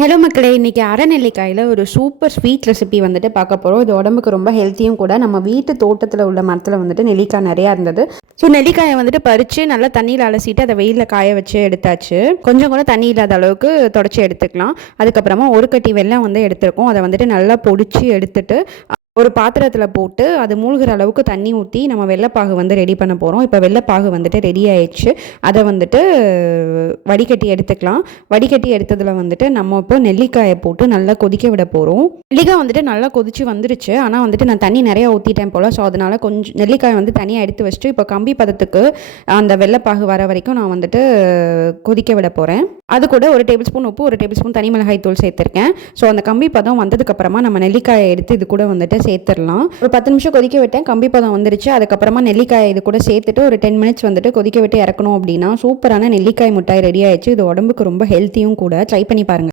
Hello மக்களே, இன்றைக்கி அரை நெல்லிக்காயில் ஒரு சூப்பர் ஸ்வீட் ரெசிபி வந்துட்டு பார்க்க போகிறோம். இது உடம்புக்கு ரொம்ப ஹெல்த்தியும் கூட. நம்ம வீட்டு தோட்டத்தில் உள்ள மரத்தில் வந்துட்டு நெல்லிக்காய் நிறையா இருந்தது. ஸோ நெல்லிக்காயை வந்துட்டு பறித்து நல்லா தண்ணியில் அலசிட்டு அதை வெயிலில் காய வச்சு எடுத்தாச்சு. கொஞ்சம் கூட தண்ணி இல்லாத அளவுக்கு தொடச்சி எடுத்துக்கலாம். அதுக்கப்புறமா ஒரு கட்டி வெல்லம் வந்து எடுத்துருக்கோம். அதை வந்துட்டு நல்லா பொடிச்சு எடுத்துட்டு ஒரு பாத்திரத்தில் போட்டு அது மூழ்கிற அளவுக்கு தண்ணி ஊற்றி நம்ம வெள்ளைப்பாகு வந்து ரெடி பண்ண போகிறோம். இப்போ வெள்ளைப்பாகு வந்துட்டு ரெடி ஆயிடுச்சு. அதை வந்துட்டு வடிகட்டி எடுத்துக்கலாம். வடிகட்டி எடுத்ததில் வந்துட்டு நம்ம இப்போ நெல்லிக்காயை போட்டு நல்லா கொதிக்க விட போகிறோம். நெல்லிக்காய் வந்துட்டு நல்லா கொதிச்சு வந்துருச்சு. ஆனால் வந்துட்டு நான் தண்ணி நிறையா ஊற்றிட்டேன் போல். ஸோ அதனால் கொஞ்சம் நெல்லிக்காயை வந்து தனியாக எடுத்து வச்சுட்டு இப்போ கம்பி பதத்துக்கு அந்த வெள்ளைப்பாகு வர வரைக்கும் நான் வந்துட்டு கொதிக்க விட போகிறேன். அது கூட ஒரு டேபிள் ஸ்பூன் உப்பு, ஒரு டேபிள் ஸ்பூன் தனி மிளகாய் தூள் சேர்த்துருக்கேன். ஸோ அந்த கம்பி பதம் வந்ததுக்கப்புறமா நம்ம நெல்லிக்காயை எடுத்து இது கூட வந்துட்டு சேர்த்துடலாம். ஒரு 10 நிமிஷம் கொதிக்க விட்டேன். கம்பி பதம் வந்துருச்சு. அதுக்கப்புறமா நெல்லிக்காயை இது கூட சேர்த்துட்டு ஒரு 10 மினிட்ஸ் வந்துட்டு கொதிக்க விட்டு இறக்கணும் அப்படின்னா சூப்பரான நெல்லிக்காய் மிட்டாய் ரெடி ஆயிடுச்சு. இது உடம்புக்கு ரொம்ப ஹெல்த்தியும் கூட. ட்ரை பண்ணி பாருங்கள்.